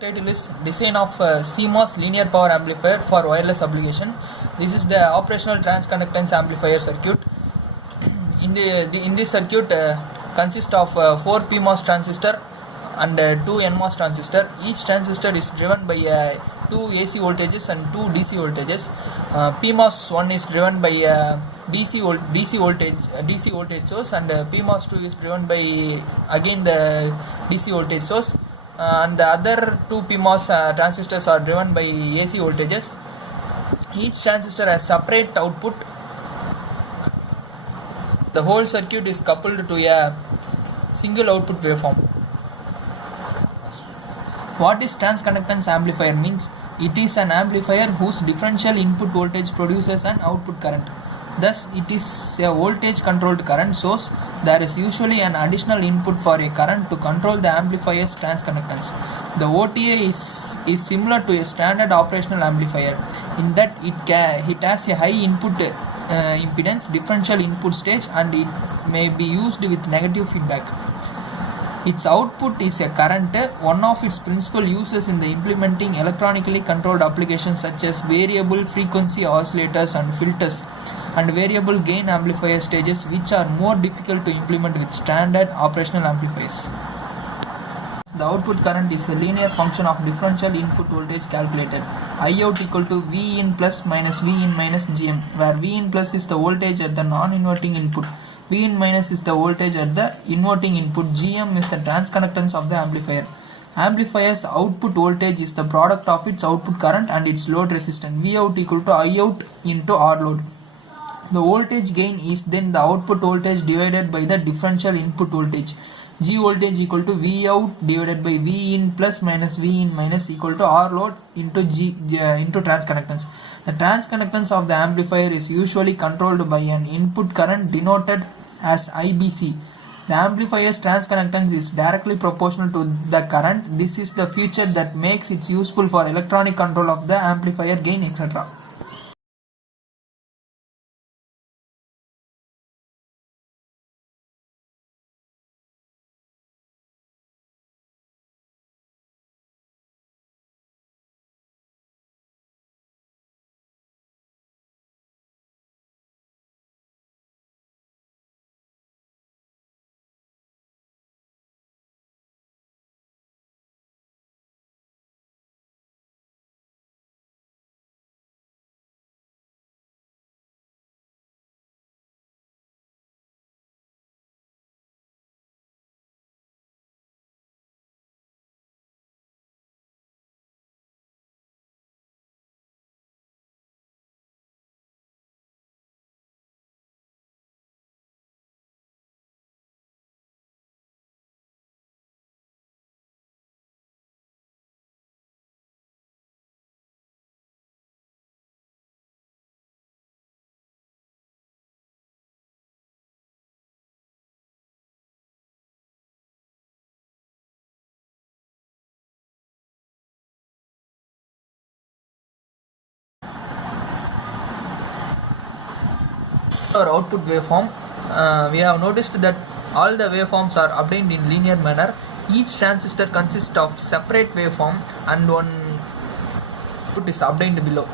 Title is Design of CMOS Linear Power Amplifier for Wireless Application. This is the operational transconductance amplifier circuit. In this circuit consists of 4 PMOS transistor and 2 NMOS transistor. Each transistor is driven by 2 AC voltages and 2 DC voltages. PMOS 1 is driven by DC voltage source, and PMOS 2 is driven by again the DC voltage source. And the other 2 PMOS transistors are driven by AC voltages. Each transistor has separate output. The whole circuit is coupled to a single output waveform. What is transconductance amplifier means? It is an amplifier whose differential input voltage produces an output current. Thus, it is a voltage controlled current source. There is usually an additional input for a current to control the amplifier's transconductance. The OTA is similar to a standard operational amplifier in that it has a high input impedance, differential input stage, and it may be used with negative feedback. Its output is a current. One of its principal uses in the implementing electronically controlled applications such as variable frequency oscillators and filters, and variable gain amplifier stages, which are more difficult to implement with standard operational amplifiers. The output current is a linear function of differential input voltage calculated. Iout equal to V in plus minus V in minus Gm, where V in plus is the voltage at the non-inverting input, V in minus is the voltage at the inverting input, Gm is the transconductance of the amplifier. Amplifier's output voltage is the product of its output current and its load resistance. Vout equal to Iout into R load. The voltage gain is then the output voltage divided by the differential input voltage. G voltage equal to V out divided by V in plus minus V in minus equal to R load into into transconductance. The transconductance of the amplifier is usually controlled by an input current denoted as IBC. The amplifier's transconductance is directly proportional to the current. This is the feature that makes it useful for electronic control of the amplifier gain, etc. Our output waveform, we have noticed that all the waveforms are obtained in linear manner. Each transistor consists of separate waveform and one output is obtained below.